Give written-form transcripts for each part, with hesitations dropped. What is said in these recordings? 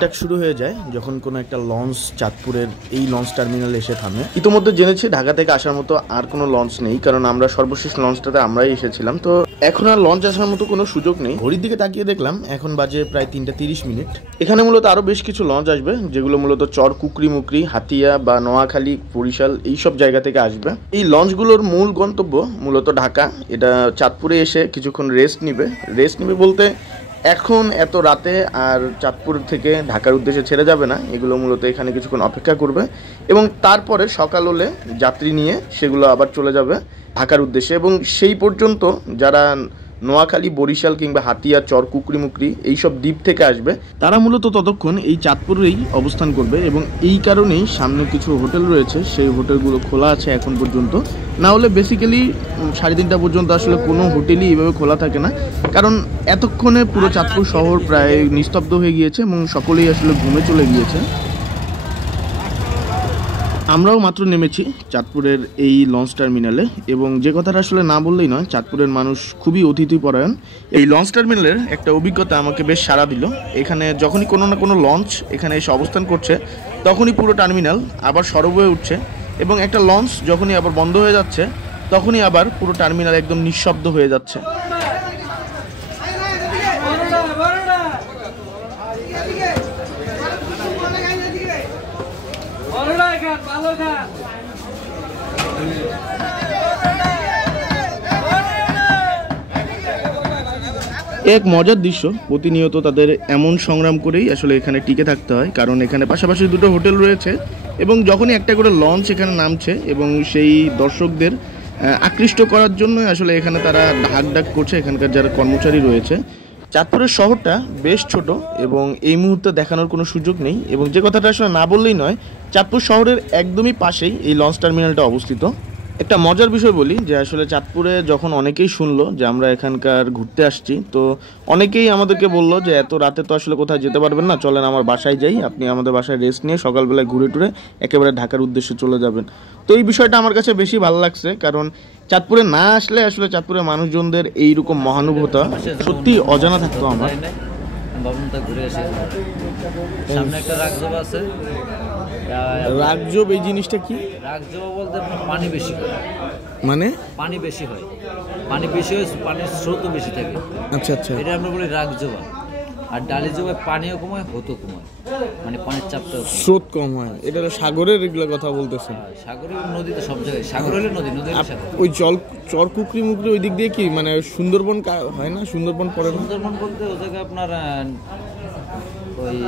Tic Tac শুরু হয়ে যায় যখন কোনো একটা লঞ্চ চাঁদপুরের এই লঞ্চ টার্মিনালে এসে থামে। ইতিমধ্যে জেনেছি ঢাকা থেকে আসার মতো আর কোনো লঞ্চ নেই, কারণ আমরা সর্বশেষ লঞ্চটাতে আমরাই এসেছিলাম। তো এখন আর লঞ্চ আসার মতো কোনো সুযোগ নেই। ঘড়ির দিকে তাকিয়ে দেখলাম এখন বাজে প্রায় 3:30। এখানে মূলত আরো বেশ কিছু লঞ্চ আসবে, যেগুলো মূলত চর কুকরিমুকরি, হাতিয়া বা নোয়াখালী, বরিশাল এইসব জায়গা থেকে আসবে। এই লঞ্চগুলোর মূল গন্তব্য মূলত ঢাকা। এটা চাঁদপুরে এসে কিছুক্ষণ রেস্ট নিবে বলতে এখন এত রাতে আর চাঁদপুর থেকে ঢাকার উদ্দেশ্যে ছেড়ে যাবে না। এগুলো মূলত এখানে কিছুক্ষণ অপেক্ষা করবে এবং তারপরে সকাল হলে যাত্রী নিয়ে সেগুলো আবার চলে যাবে ঢাকার উদ্দেশ্যে। এবং সেই পর্যন্ত যারা নোয়াখালী, বরিশাল কিংবা হাতিয়া, চর কুকরিমুকরি এইসব দ্বীপ থেকে আসবে তারা মূলত ততক্ষণ এই চাঁদপুরেই অবস্থান করবে। এবং এই কারণেই সামনে কিছু হোটেল রয়েছে, সেই হোটেলগুলো খোলা আছে এখন পর্যন্ত। না হলে বেসিক্যালি 3:30 পর্যন্ত আসলে কোনো হোটেলই এইভাবে খোলা থাকে না, কারণ এতক্ষণে পুরো চাঁদপুর শহর প্রায় নিস্তব্ধ হয়ে গিয়েছে এবং সকলেই আসলে ঘুমে চলে গিয়েছে। আমরাও মাত্র নেমেছি চাঁদপুরের এই লঞ্চ টার্মিনালে, এবং যে কথাটা আসলে না বললেই নয়, চাঁদপুরের মানুষ খুবই অতিথিপরায়ণ। এই লঞ্চ টার্মিনালের একটা অভিজ্ঞতা আমাকে বেশ সাড়া দিল। এখানে যখনই কোনো না কোনো লঞ্চ এখানে এসে অবস্থান করছে তখনই পুরো টার্মিনাল আবার সরব হয়ে উঠছে, এবং একটা লঞ্চ যখনই আবার বন্ধ হয়ে যাচ্ছে তখনই আবার পুরো টার্মিনাল একদম নিঃশব্দ হয়ে যাচ্ছে। এক মজার দৃশ্য, প্রতিনিয়ত তাদের এমন সংগ্রাম করেই আসলে এখানে টিকে থাকতে হয়, কারণ এখানে পাশাপাশি দুটো হোটেল রয়েছে এবং যখনই একটা করে লঞ্চ এখানে নামছে এবং সেই দর্শকদের আকৃষ্ট করার জন্য আসলে এখানে তারা ডাক করছে এখানকার যারা কর্মচারী রয়েছে। চাঁদপুরের শহরটা বেশ ছোট এবং এই মুহূর্তে দেখানোর কোনো সুযোগ নেই, এবং যে কথাটা আসলে না বললেই নয়, চাঁদপুর শহরের একদমই পাশেই এই লঞ্চ টার্মিনালটা অবস্থিত। একটা মজার বিষয় বলি যে আসলে চাঁদপুরে যখন অনেকেই শুনলো যে আমরা এখানকার ঘুরতে আসছি, তো অনেকেই আমাদেরকে বললো যে এত রাতে তো আসলে কোথাও যেতে পারবেন না, চলেন আমার বাসায় যাই, আপনি আমাদের বাসায় রেস্ট নিয়ে সকালবেলায় ঘুরে টুরে একেবারে ঢাকার উদ্দেশ্যে চলে যাবেন। তো এই বিষয়টা আমার কাছে বেশি ভালো লাগছে, কারণ চাঁদপুরে না আসলে আসলে চাঁদপুরের মানুষজনদের এইরকম মহানুভবতা সত্যি অজানা থাকতো আমার। সামনে একটা রাগজবা আছে। রাগজব এই জিনিসটা কি? রাগজবা বলতে পানি বেশি হয়, মানে পানি বেশি হয়, পানি বেশি হয়, পানির স্রোতও বেশি থাকে। আচ্ছা আচ্ছা, এটা আমরা বলি রাগজবা। আর ডালি জবায় পানিও কমায়, হতো কমায়, মানে পানির চাপটা স্রোত কম হয়। এটা সাগরের এগুলো কথা বলতেছেন? সাগরে নদীতে সব জায়গায়, সাগর হলে নদী, নদী হলে সাগর। ওই চর কুকরি মুকরি ওই দিক দিয়ে কি মানে সুন্দরবন হয় না? সুন্দরবন পড়ে? সুন্দরবন বলতে ওই জায়গায় আপনার ওই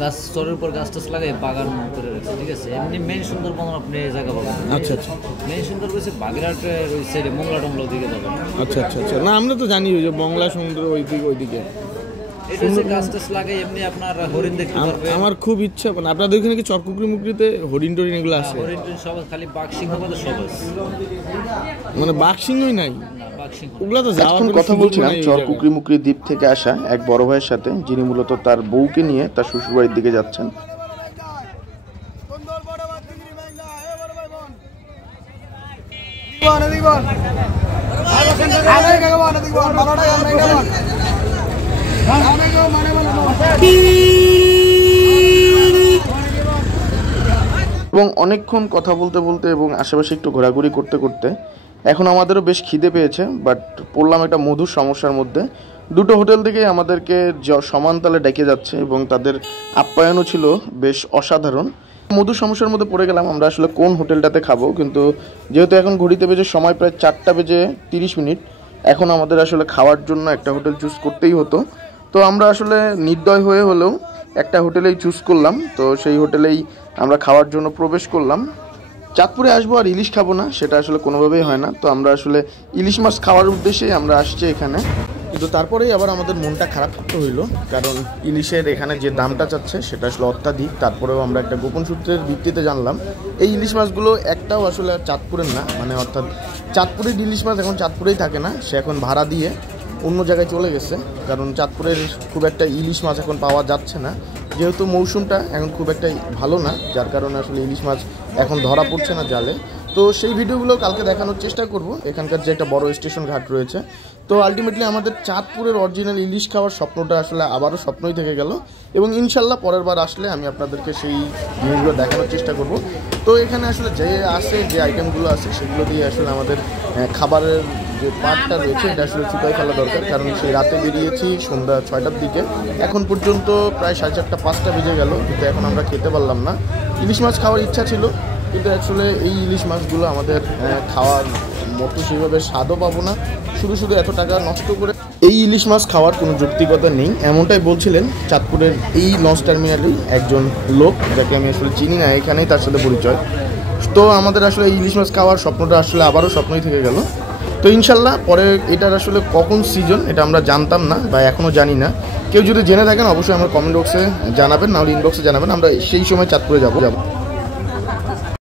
গাছ, চরের উপর গাছ টাছ লাগাই বাগান করে রেখেছে, ঠিক আছে। এমনি মেইন সুন্দরবন আপনি এই জায়গা পাবেন। আচ্ছা আচ্ছা, মেইন সুন্দরবন হচ্ছে বাগেরহাটের ওই সাইডে, মোংলা টংলা দিকে যাবেন। আচ্ছা আচ্ছা আচ্ছা, না আমরা তো জানি ওই যে মংলা সমুদ্র ওইদিকে গাছ টাছ লাগাই, এমনি আপনার হরিণ দেখতে পারবেন। আমার খুব ইচ্ছা, মানে আপনাদের ওখানে কি চরকুকরি মুকরিতে হরিণ টরিণ এগুলো আছে? হরিণ টরিণ সব, খালি বাঘ সিংহ বাদে সব আছে। মানে বাঘ সিংহই নাই? ওগুলা তো যাওয়ার কথা বলছিলাম চর কুকরিমুকরি দ্বীপ থেকে আসা এক বড় ভাইয়ের সাথে, যিনি মূলত তার বউকে নিয়ে তার শ্বশুরবাড়ির দিকে যাচ্ছেন। এবং অনেকক্ষণ কথা বলতে বলতে এবং আশেপাশে একটু ঘোরাঘুরি করতে করতে এখন আমাদেরও বেশ খিদে পেয়েছে, বাট পড়লাম একটা মধুর সমস্যার মধ্যে। দুটো হোটেল থেকেই আমাদেরকে সমান তালে ডেকে যাচ্ছে এবং তাদের আপ্যায়নও ছিল বেশ অসাধারণ। মধুর সমস্যার মধ্যে পড়ে গেলাম আমরা আসলে কোন হোটেলটাতে খাবো, কিন্তু যেহেতু এখন ঘড়িতে বেজে সময় প্রায় 4:30, এখন আমাদের আসলে খাওয়ার জন্য একটা হোটেল চুজ করতেই হতো। তো আমরা আসলে নির্দয় হয়ে হলেও একটা হোটেলেই চুজ করলাম। তো সেই হোটেলেই আমরা খাওয়ার জন্য প্রবেশ করলাম। চাঁদপুরে আসবো আর ইলিশ খাবো না, সেটা আসলে কোনোভাবেই হয় না। তো আমরা আসলে ইলিশ মাছ খাওয়ার উদ্দেশ্যেই আমরা আসছি এখানে, কিন্তু তারপরেই আবার আমাদের মনটা খারাপ করতে হইলো, কারণ ইলিশের এখানে যে দামটা চাচ্ছে সেটা আসলে অত্যাধিক। তারপরেও আমরা একটা গোপন সূত্রের ভিত্তিতে জানলাম এই ইলিশ মাছগুলো একটাও আসলে চাঁদপুরের না, মানে অর্থাৎ চাঁদপুরের ইলিশ মাছ এখন চাঁদপুরেই থাকে না, সে এখন ভাড়া দিয়ে অন্য জায়গায় চলে গেছে, কারণ চাঁদপুরের খুব একটা ইলিশ মাছ এখন পাওয়া যাচ্ছে না, যেহেতু মৌসুমটা এখন খুব একটা ভালো না, যার কারণে আসলে ইলিশ মাছ এখন ধরা পড়ছে না জালে। তো সেই ভিডিওগুলো কালকে দেখানোর চেষ্টা করব, এখানকার যে একটা বড় স্টেশন ঘাট রয়েছে। তো আলটিমেটলি আমাদের চাঁদপুরের অরিজিনাল ইলিশ খাওয়ার স্বপ্নটা আসলে আবারও স্বপ্নই থেকে গেল, এবং ইনশাল্লাহ পরের বার আসলে আমি আপনাদেরকে সেই জিনিসগুলো দেখানোর চেষ্টা করব। তো এখানে আসলে যে আসে, যে আইটেমগুলো আছে সেগুলো দিয়ে আসলে আমাদের খাবারের যে পার্টটা রয়েছে এটা আসলে চুকাই ফেলা দরকার, কারণ সেই রাতে বেরিয়েছি সন্ধ্যা 6টার দিকে, এখন পর্যন্ত প্রায় 4:30 5টা বেজে গেল, কিন্তু এখন আমরা খেতে পারলাম না। ইলিশ মাছ খাওয়ার ইচ্ছা ছিল, কিন্তু আসলে এই ইলিশ মাছগুলো আমাদের খাওয়ার মতো সেইভাবে স্বাদও পাবো না, শুধু শুধু এত টাকা নষ্ট করে এই ইলিশ মাছ খাওয়ার কোনো যৌক্তিকতা নেই, এমনটাই বলছিলেন চাঁদপুরের এই লঞ্চ টার্মিনালেই একজন লোক, যাকে আমি আসলে চিনি না, এখানেই তার সাথে পরিচয়। তো আমাদের আসলে এই ইলিশ মাছ খাওয়ার স্বপ্নটা আসলে আবারও স্বপ্নই থেকে গেল। তো ইনশাল্লাহ পরে এটার আসলে কখন সিজন এটা আমরা জানতাম না বা এখনও জানি না, কেউ যদি জেনে থাকেন অবশ্যই আমার কমেন্ট বক্সে জানাবেন, নাহলে ইনবক্সে জানাবেন, আমরা সেই সময় চাঁদপুরে যাবো।